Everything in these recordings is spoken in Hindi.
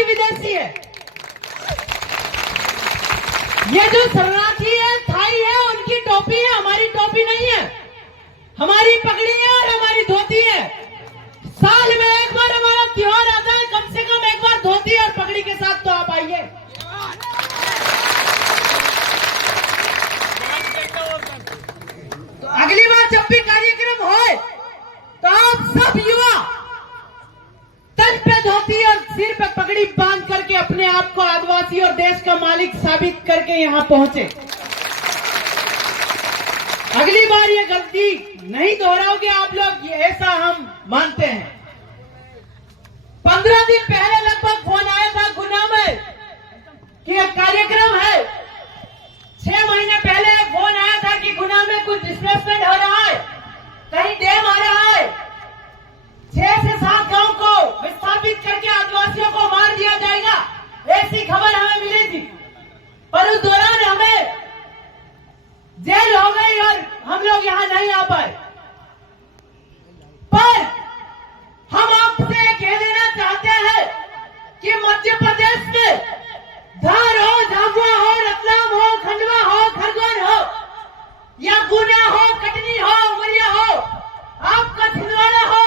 की विदेशी है। ये जो शरणार्थी है, थाई है, उनकी टोपी है, हमारी टोपी नहीं है। हमारी पगड़ी है और हमारी धोती है। साल में एक बार हमारा त्योहार आता है, कम से कम एक बार धोती और पगड़ी के साथ तो आप आइए। तो अगली बार जब भी कार्यक्रम हो तो आप सब युवा तन पे धोती और सिर पे पगड़ी बांध करके अपने आप को आदिवासी और देश का मालिक साबित करके यहां पहुंचे। अगली बार ये गलती नहीं दोहराओगे आप लोग, ये ऐसा हम मानते हैं। 15 दिन पहले लगभग फोन आया था गुना में कि एक कार्यक्रम है। 6 महीने पहले फोन आया था कि गुना में कुछ डिस्प्लेसमेंट हो रहा है, कहीं डैम आ रहा है, 6 से 7 गांव को विस्थापित करके आदिवासियों को मार दिया जाएगा, ऐसी खबर हमें मिली थी। पर उस दौरान हमें जेल हो गई और हम लोग यहां नहीं आ पाए। पर हम आपसे कह देना चाहते हैं कि मध्य प्रदेश में धार हो, झाबुआ हो, रतलाम हो, खंडवा हो, खरगोन हो या गुना हो, कटनी हो, उमरिया हो, आपका छिंदवाड़ा हो,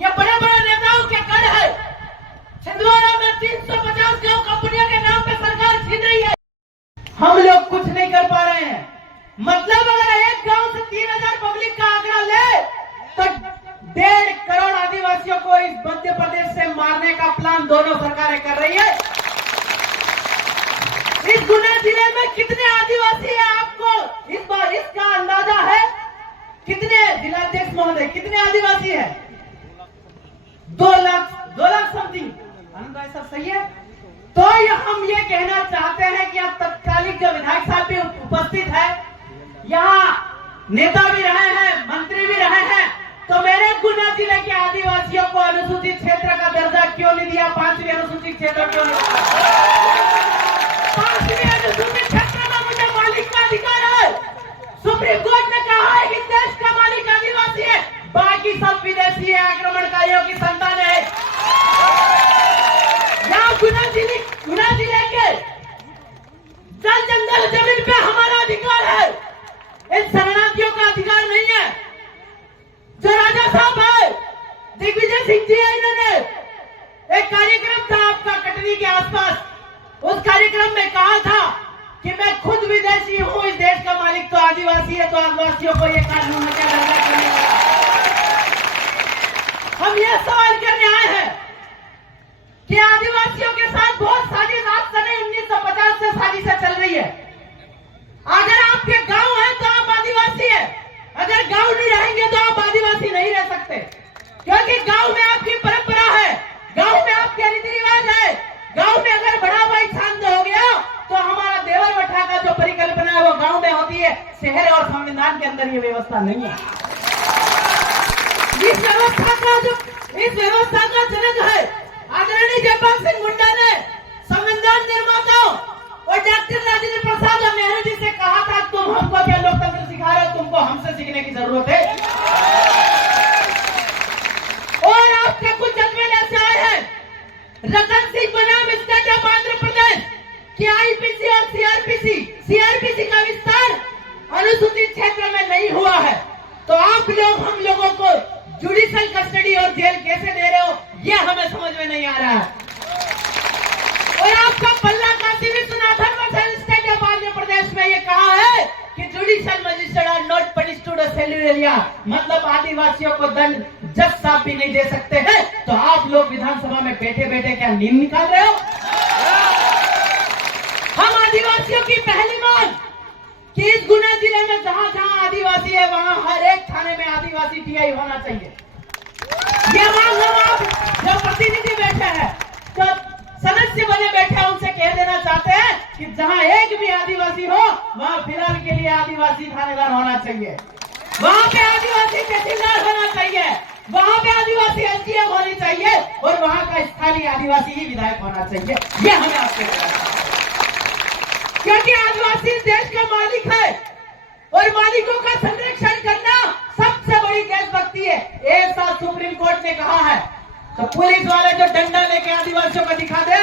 या बड़े बड़े नेताओं के गढ़ है। छिंदवाड़ा में 350 गांव कंपनियों के नाम पे सरकार छीन रही है, हम लोग कुछ नहीं कर पा रहे हैं। मतलब अगर एक गांव से 3000 पब्लिक का आंकड़ा ले तो 1.5 करोड़ आदिवासियों को इस मध्य प्रदेश से मारने का प्लान दोनों सरकारें कर रही है। इस गुना जिले में कितने आदिवासी हैं आपको इस बार इसका अंदाजा है? कितने जिलाध्यक्ष महोदय, कितने आदिवासी हैं? 2 लाख समथिंग। आनंद भाई साहब सही है? तो हम ये कहना चाहते हैं कि अब तत्कालिक जो विधायक साहब भी उपस्थित है, यहाँ नेता भी रहे हैं, मंत्री भी रहे हैं, तो मेरे गुना जिले के आदिवासियों को अनुसूचित क्षेत्र का दर्जा क्यों नहीं दिया? 5वीं अनुसूचित क्षेत्र क्यों नहीं दिया? 5वीं अनुसूचित क्षेत्र में मुझे मालिक का अधिकार है। सुप्रीम कोर्ट ने कहा है कि देश का मालिक आदिवासी है, बाकी सब विदेशी है, आक्रमणकारियों की संतान है। यहाँ गुना जिले के जल जंगल जमीन पे हमारा अधिकार है, इन शरणार्थियों का अधिकार नहीं है। जो राजा साहब है, दिग्विजय सिंह जी है, इन्होंने एक कार्यक्रम था आपका कटनी के आसपास, उस कार्यक्रम में कहा था कि मैं खुद विदेशी हूं, इस देश का मालिक तो आदिवासी है, तो आदिवासियों को ये कानून में क्या दर्जा करने वाला। हम ये सवाल करने आए हैं कि आदिवासियों के साथ बहुत साजिश आज सने 1950 से साजिशें चल रही है। अगर आपके गांव है तो आप आदिवासी है, अगर गांव नहीं रहेंगे तो आप आदिवासी नहीं रह सकते, क्योंकि गांव में आपकी परंपरा है, गांव में आपके रीति रिवाज है। गांव में अगर बड़ा भाई शांत हो गया तो हमारा देवर बठा का जो परिकल्पना है वो गांव में होती है, शहर और संविधान के अंदर ये व्यवस्था नहीं है। इस व्यवस्था का जनक है आदरणीय जयपाल सिंह मुंडा ने संविधान निर्माताओं और डॉक्टर राजेंद्र प्रसाद और नेहरू जी से कहा था, तुम हमको क्या लोकतंत्र सिखा रहे हो, तुमको हमसे सीखने की जरूरत है। और आपके कुछ जजमेंट ऐसे आए हैं, रतन सिंह बनाम स्टेट ऑफ आंध्र प्रदेश की आईपीसी और सीआरपीसी का विस्तार अनुसूचित क्षेत्र में नहीं हुआ है, तो आप लोग हम लोगों को जुडिशियल कस्टडी और जेल कैसे दे रहे हो, ये हमें समझ में नहीं आ रहा है। और आपका पल्ला काशी विश्वनाथन स्टेट ऑफ आंध्र प्रदेश में ये कहा है कि judicial magistrate are not punished to the सेल्यूरिया, मतलब आदिवासियों को दंड जज साहब भी नहीं दे सकते हैं। तो आप लोग विधानसभा में बैठे बैठे क्या नींद निकाल रहे हो? हम आदिवासियों की पहली मांग कि इस गुना जिले में जहां जहां आदिवासी है वहां हर एक थाने में आदिवासी टीआई होना चाहिए। ये मांग हम आप जो प्रतिनिधि बैठे हैं, जो सदस्य बने बैठे हैं, उनसे कह देना चाहते हैं कि जहां एक भी आदिवासी हो वहां फिलहाल के लिए आदिवासी थानेदार होना चाहिए, वहां पे आदिवासी तहसीलदार होना चाहिए, वहां पे आदिवासी एसडीएम होनी चाहिए और वहां का स्थानीय आदिवासी ही विधायक होना चाहिए। ये हमें आपसे कहना है, क्योंकि आदिवासी देश का मालिक है और मालिकों का संरक्षण करना सबसे बड़ी देशभक्ति है, ऐसा सुप्रीम कोर्ट ने कहा है। तो पुलिस वाले जो डंडा लेके आदिवासियों को दिखा दे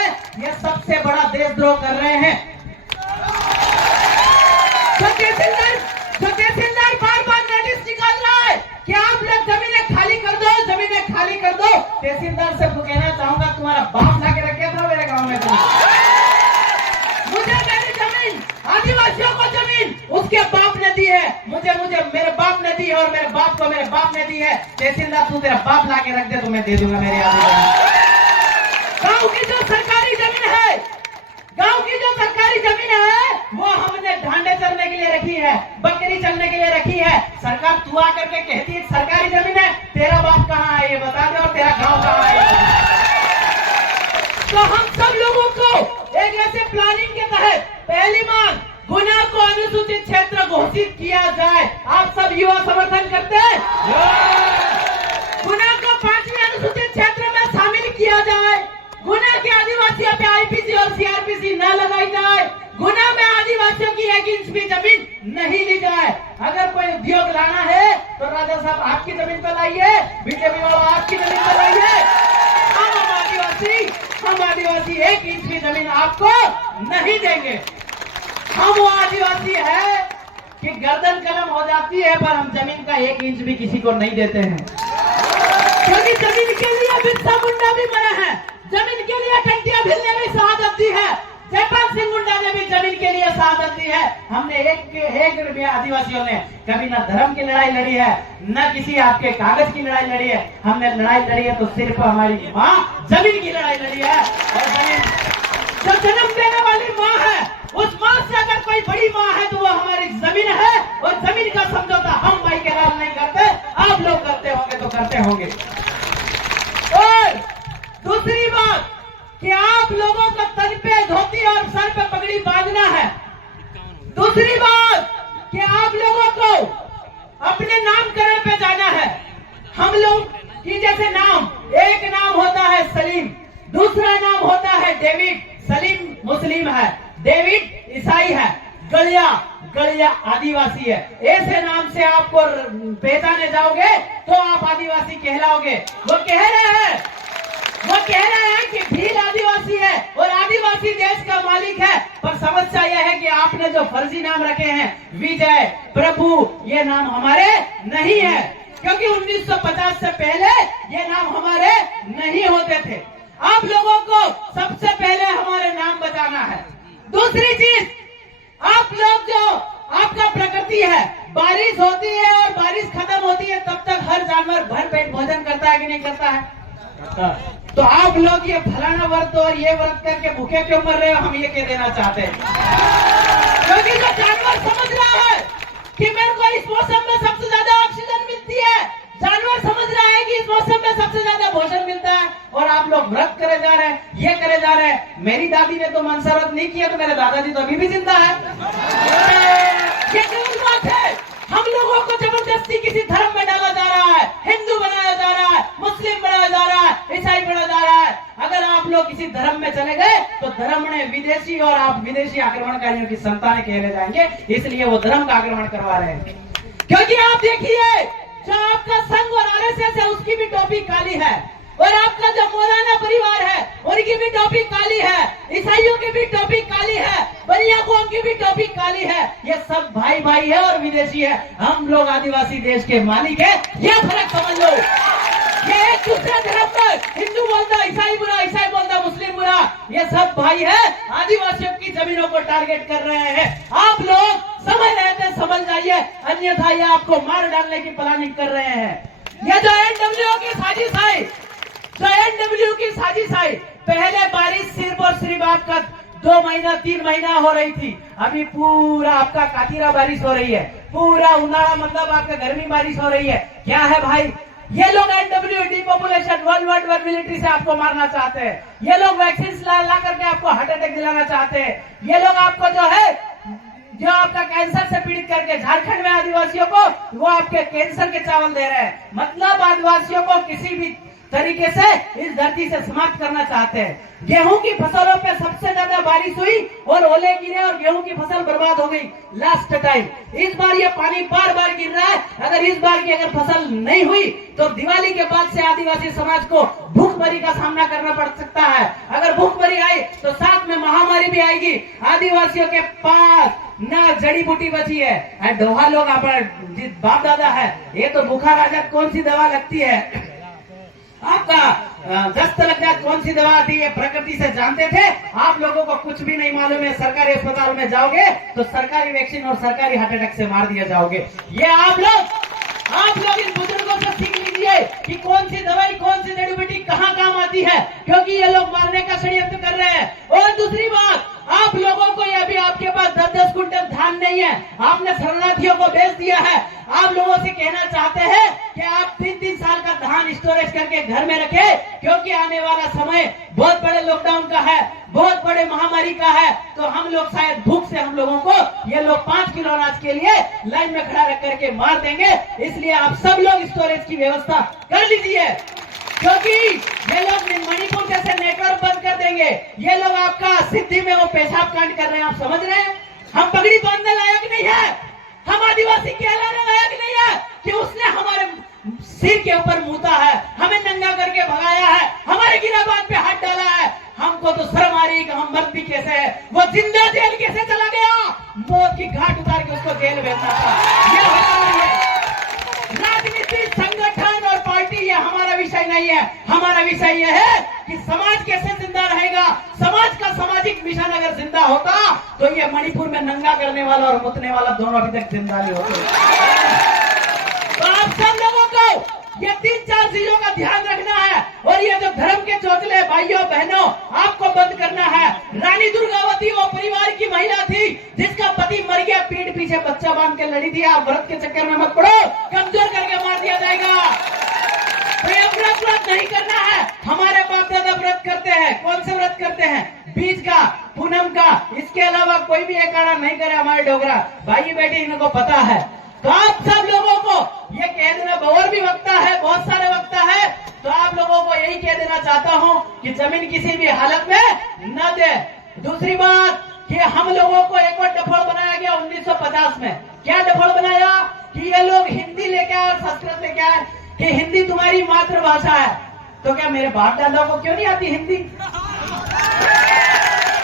आपको मेरे बाप ने दी है, तहसीलदार तू तेरा बाप ला के रख दे तो मैं दे दूंगा मेरे आदमी। गांव की जो सरकारी जमीन है, गांव की जो सरकारी जमीन है वो हमने ढांडे चलने के लिए रखी है, बकरी चलने के लिए रखी है। सरकार तू आकर के कहती है सरकारी जमीन है, तेरा बाप कहाँ है ये बता दे और तेरा गांव कहाँ है। तो हम सब लोगों को एक ऐसे प्लानिंग के तहत पहली मांग, गुना को अनुसूचित क्षेत्र घोषित किया जाए। आप सब युवा समर्थन करते हैं? गुना को 5वीं अनुसूचित क्षेत्र में शामिल किया जाए। गुना के आदिवासियों पे आईपीसी और सीआरपीसी न लगाई जाए। गुना में आदिवासियों की 1 इंच भी जमीन नहीं ली जाए। अगर कोई उद्योग लाना है तो राजा साहब आपकी जमीन पर लाइए, बीजेपी वालों आपकी जमीन पर लाइए। हम आदिवासी 1 इंच की जमीन आपको नहीं देंगे। हम वो आदिवासी है कि गर्दन कलम हो जाती है पर हम जमीन का 1 इंच भी किसी को नहीं देते हैं, क्योंकि जमीन के लिए बिरसा मुंडा भी मरा है, जमीन के लिए टंटिया भिल ने भी शहादत दी है, जयपाल सिंह मुंडा ने भी जमीन के लिए शहादत दी है। हमने एक रुपया आदिवासियों ने कभी ना धर्म की लड़ाई लड़ी है, न किसी आपके कागज की लड़ाई लड़ी है। हमने लड़ाई लड़ी है तो सिर्फ हमारी माँ जमीन की लड़ाई लड़ी है। और जमीन जो जन्म देने वाली माँ है, उस माँ से अगर कोई बड़ी माँ है तो वो हमारी जमीन है। और जमीन का समझौता हम भाई के लाल नहीं करते, आप लोग करते होंगे तो करते होंगे। और दूसरी बात कि आप लोगों को तन पे धोती और सर पे पगड़ी बांधना है। दूसरी बात कि आप लोगों को अपने नामकरण पे जाना है। हम लोग की जैसे नाम, एक नाम होता है सलीम, दूसरा नाम होता है डेविड। सलीम मुस्लिम है, डेविड ईसाई है, गलिया आदिवासी है। ऐसे नाम से आपको पहचाने जाओगे तो आप आदिवासी कहलाओगे। वो कह रहे हैं कि भील आदिवासी है और आदिवासी देश का मालिक है। पर समस्या यह है कि आपने जो फर्जी नाम रखे हैं, विजय, प्रभु, ये नाम हमारे नहीं है, क्योंकि 1950 से पहले ये नाम हमारे नहीं होते थे। आप लोगों को सबसे पहले हमारे नाम बचाना है। दूसरी चीज, आप लोग जो आपका प्रकृति है, बारिश होती है और बारिश खत्म होती है तब तक हर जानवर भर पेट भोजन करता है कि नहीं करता है? तो आप लोग ये फलाना व्रत और ये व्रत करके भूखे क्यों मर रहे हो, हम ये कह देना चाहते हैं। क्योंकि जो जानवर समझ रहा है कि मेरे को इस मौसम में सबसे ज्यादा ऑक्सीजन मिलती है, जानवर समझ रहा है कि इस मौसम में सबसे ज्यादा भोजन मिलता है, और आप लोग व्रत करे जा रहे हैं, ये करे जा रहे हैं। मेरी दादी ने तो मनसा व्रत नहीं किया तो मेरे दादाजी तो अभी भी जिंदा है। ये गलत बात है। हम लोगों को जबरदस्ती किसी धर्म में डाला जा रहा है, हिंदू बनाया जा रहा है, मुस्लिम बनाया जा रहा है, ईसाई बनाया जा रहा है। अगर आप लोग किसी धर्म में चले गए तो धर्म ने विदेशी और आप विदेशी आक्रमणकारियों की संतानें कहले जाएंगे, इसलिए वो धर्म का आक्रमण करवा रहे हैं। क्योंकि आप देखिए, जो आपका संघ और आरएसएस है उसकी भी टोपी काली है, और आपका जो मौलाना परिवार है उनकी भी टोपी काली है, ईसाइयों की भी टोपी काली है, बनिया कौम की भी टोपी काली है। ये सब भाई भाई है और विदेशी है। हम लोग आदिवासी देश के मालिक है, ये फर्क समझ लो। ये एक दूसरे धर्म पर हिंदू बोलता ईसाई बुरा, ईसाई बोलता मुस्लिम बुरा, ये सब भाई है, आदिवासियों की जमीनों को टारगेट कर रहे हैं। आप लोग समझ रहे थे, समझ जाइए, अन्यथा ये आपको मार डालने की प्लानिंग कर रहे हैं। ये जो एनडब्ल्यू की साजिश है, पहले बारिश सिर्फ और सिर्फ आपका 2 महीना 3 महीना हो रही थी, अभी पूरा आपका कातिरा बारिश हो रही है, पूरा उन्हाड़ा मतलब आपका गर्मी बारिश हो रही है। क्या है भाई, ये लोग एनडब्ल्यू डिपॉपुलेशन, वर्ल्ड वॉर मिलिट्री से आपको मारना चाहते हैं। ये लोग वैक्सीन ला करके आपको हार्ट अटैक दिलाना चाहते हैं। ये लोग आपको जो आपका कैंसर से पीड़ित करके झारखंड में आदिवासियों को वो आपके कैंसर के चावल दे रहे हैं। मतलब आदिवासियों को किसी भी तरीके से इस धरती से समाप्त करना चाहते हैं। गेहूं की फसलों पे सबसे ज्यादा बारिश हुई और ओले गिरे और गेहूं की फसल बर्बाद हो गई लास्ट टाइम। इस बार ये पानी बार बार गिर रहा है। अगर इस बार की अगर फसल नहीं हुई तो दिवाली के बाद से आदिवासी समाज को भूखमरी का सामना करना पड़ सकता है। अगर भूखमरी आई तो साथ में महामारी भी आएगी। आदिवासियों के पास ना जड़ी बूटी बची है। दोहा लोग अपना बाप दादा है, ये तो बुखार आ जाए कौन सी दवा लगती है, आपका दस्त लग जाए कौन सी दवा आती है, प्रकृति से जानते थे। आप लोगों को कुछ भी नहीं मालूम है। सरकारी अस्पताल में जाओगे तो सरकारी वैक्सीन और सरकारी हार्ट अटैक से मार दिया जाओगे। ये आप लोग आप लोग इन बुजुर्गों से सीख लीजिए कि कौन सी दवाई, कौन सी जड़ी बूटी कहाँ काम आती है, क्योंकि ये लोग मारने का षड्यंत्र कर रहे हैं। और दूसरी बात, आप लोगों को ये भी, आपके पास 10-10 कुंटल धान नहीं है, आपने शरणार्थियों को बेच दिया है। आप लोगों से कहना चाहते हैं कि आप 3-3 साल का धान स्टोरेज करके घर में रखें, क्योंकि आने वाला समय बहुत बड़े लॉकडाउन का है, बहुत बड़े महामारी का है। तो हम लोग शायद भूख से हम लोगों को ये लोग 5 किलो अनाज के लिए लाइन में खड़ा रख करके मार देंगे। इसलिए आप सब लोग स्टोरेज की व्यवस्था कर लीजिए, क्योंकि ये लोग मणिपुर जैसे नेटवर्क बंद कर देंगे। ये लोग आपका सिद्धि में वो पेशाब कांड कर रहे हैं, आप समझ रहे हैं? हम पगड़ी बांधने लायक नहीं है, हम आदिवासी कहलाने लायक नहीं है कि उसने हमारे सिर के ऊपर मुता है, हमें नंगा करके भगाया है, हमारे गिराबान पे हाथ डाला है। हमको तो शर्म आ रही कि हम मर्द भी कैसे है, वो जिंदा जेल कैसे चला गया, मौत की घाट उतार के उसको जेल भेजना था। ये हमारा राजनीति, संगठन और पार्टी ये हमारा विषय नहीं है। हमारा विषय ये है कि समाज कैसे जिंदा रहेगा। समाज का सामाजिक मिशन अगर जिंदा होता तो ये मणिपुर में नंगा करने वाला और मुतने वाला दोनों अभी तक जिंदा नहीं होते। तो आप सब लोगों को ये 3-4 चीजों का ध्यान रखना है। और ये जो धर्म के चौचले भाइयों बहनों, आपको बंद करना है। रानी दुर्गावती वो परिवार की महिला थी जिसका पति मर गया, पीठ पीछे बच्चा बांध के लड़ी थी। आप व्रत के चक्कर में मत पड़ो, कमजोर करके मार दिया जाएगा। व्रत नहीं करना है। हमारे बाप दादा व्रत करते हैं। कौन से व्रत करते हैं? बीज का, पूनम का, इसके अलावा कोई भी एक आना नहीं करे हमारे डोगरा भाई बेटी, इनको पता है। तो आप सब लोगों को ये कह देना, और भी वक्ता है, बहुत सारे वक्ता है, तो आप लोगों को यही कह देना चाहता हूँ कि जमीन किसी भी हालत में न दे। दूसरी बात कि हम लोगों को एक और डफड़ बनाया गया 1950 में। क्या डफड़ बनाया कि ये लोग हिंदी लेके आए और संस्कृत लेके आए कि हिंदी तुम्हारी मातृभाषा है। तो क्या मेरे बाप दादा को क्यों नहीं आती हिंदी?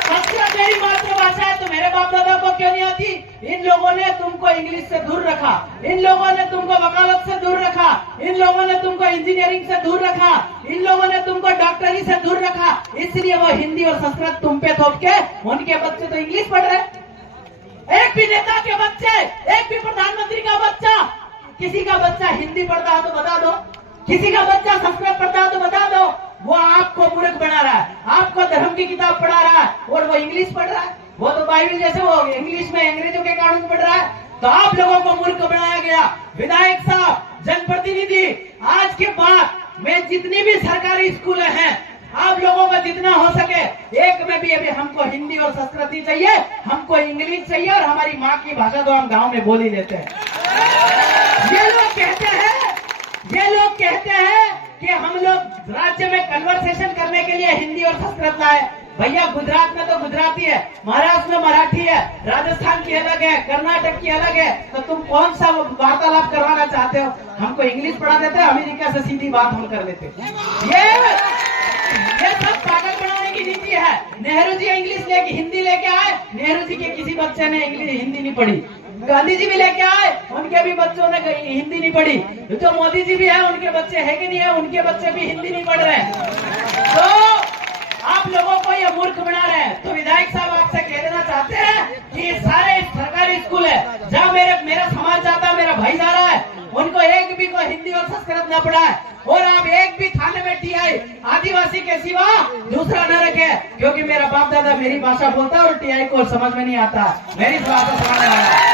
संस्कृत मेरी मातृभाषा है तो मेरे बाप दादा को क्यों नहीं आती? इन लोगों ने तुमको इंग्लिश से दूर रखा, इन लोगों ने तुमको वकालत से दूर रखा, इन लोगों ने तुमको इंजीनियरिंग से दूर रखा, इन लोगों ने तुमको डॉक्टरी से दूर रखा। इसलिए वो हिंदी और संस्कृत तुम पे थोप के उनके बच्चे तो इंग्लिश पढ़ रहे। एक भी नेता के बच्चे, एक भी प्रधानमंत्री का बच्चा, किसी का बच्चा हिंदी पढ़ता है तो बता दो, किसी का बच्चा संस्कृत पढ़ता है तो बता दो। वो आपको मूर्ख बना रहा है, आपको धर्म की किताब पढ़ा रहा है और वो इंग्लिश पढ़ रहा है। वो तो बाइबल जैसे वो इंग्लिश में अंग्रेजों के कानून पढ़ रहा है। तो आप लोगों को मूर्ख बनाया गया। विधायक साहब, जनप्रतिनिधि, आज के बाद में जितनी भी सरकारी स्कूल हैं, आप लोगों को जितना हो सके एक में भी अभी हमको हिंदी और संस्कृत ही चाहिए, हमको इंग्लिश चाहिए और हमारी माँ की भाषा तो हम गाँव में बोल ही लेते हैं। ये लोग कहते हैं कि हम लोग राज्य में कन्वर्सेशन करने के लिए हिंदी और संस्कृत लाए। भैया गुजरात में तो गुजराती है, महाराष्ट्र में मराठी है, राजस्थान की अलग है, कर्नाटक की अलग है। तो तुम कौन सा वार्तालाप करवाना चाहते हो? हमको इंग्लिश पढ़ा देते, अमेरिका से सीधी बात हम कर लेते। ये सब पागल बनाने की नीति है। नेहरू जी इंग्लिश लेके हिंदी लेके आए, नेहरू जी के किसी बच्चे ने इंग्लिश हिंदी नहीं पढ़ी। गांधी जी भी लेके आए, उनके भी बच्चों ने हिंदी नहीं पढ़ी। जो मोदी जी भी है उनके बच्चे है कि नहीं है, उनके बच्चे भी हिंदी नहीं पढ़ रहे हैं। तो आप लोगों को ये मूर्ख बना रहे हैं। तो विधायक साहब आपसे कह देना चाहते हैं कि सारे सरकारी स्कूल है जहाँ मेरा समाज जाता है, मेरा भाई जा रहा है, उनको एक भी को हिंदी और संस्कृत न पढ़ा है। और आप एक भी थाने में टीआई आदिवासी के सिवा दूसरा न रखे, क्योंकि मेरा बाप दादा मेरी भाषा बोलता है और टीआई को समझ में नहीं आता, मेरी भाषा समझ में आता है।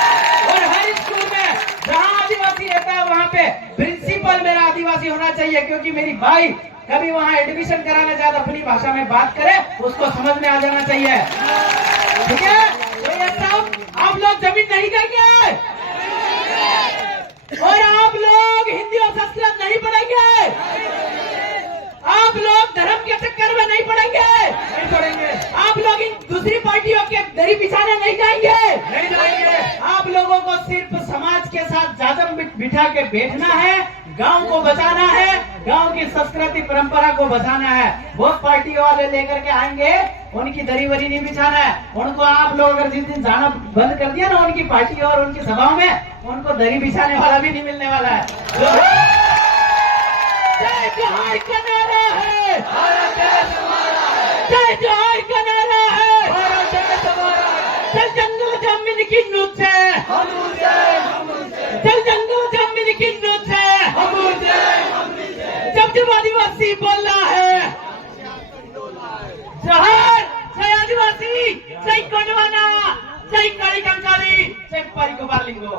और हर स्कूल में जहाँ आदिवासी रहता है वहाँ पे प्रिंसिपल मेरा आदिवासी होना चाहिए, क्योंकि मेरी भाई कभी वहाँ एडमिशन कराने जाए तो अपनी भाषा में बात करे, उसको समझ में आ जाना चाहिए। ठीक है? तो ये सब आप लोग जमीन नहीं देंगे और आप लोग हिंदी और संस्कृत नहीं पढ़ेंगे, आप लोग धर्म के चक्कर में नहीं पड़ेंगे, आप लोग इन दूसरी पार्टियों के दरी बिछाने नहीं जाएंगे। आप लोगों को सिर्फ समाज के साथ जाजम बिठा के बैठना है, गांव को बचाना है, गांव की संस्कृति परंपरा को बचाना है। बहुत पार्टी वाले लेकर के आएंगे, उनकी दरी वरी नहीं बिछाना है। उनको आप लोग अगर जिस दिन जाना बंद कर दिया ना उनकी पार्टी और उनकी सभाओं में, उनको दरी बिछाने वाला भी नहीं मिलने वाला है। जय जोहार का नारा है, जय जोहार का नारा है, चल जंगल जमीन की नूचे, चल जंगल जमीन लेकिन जब जब आदिवासी बोल रहा है जहर, जय आदिवासी, जय गोंडवाना, जय काली कंकाली, जय परिको बालिंगो।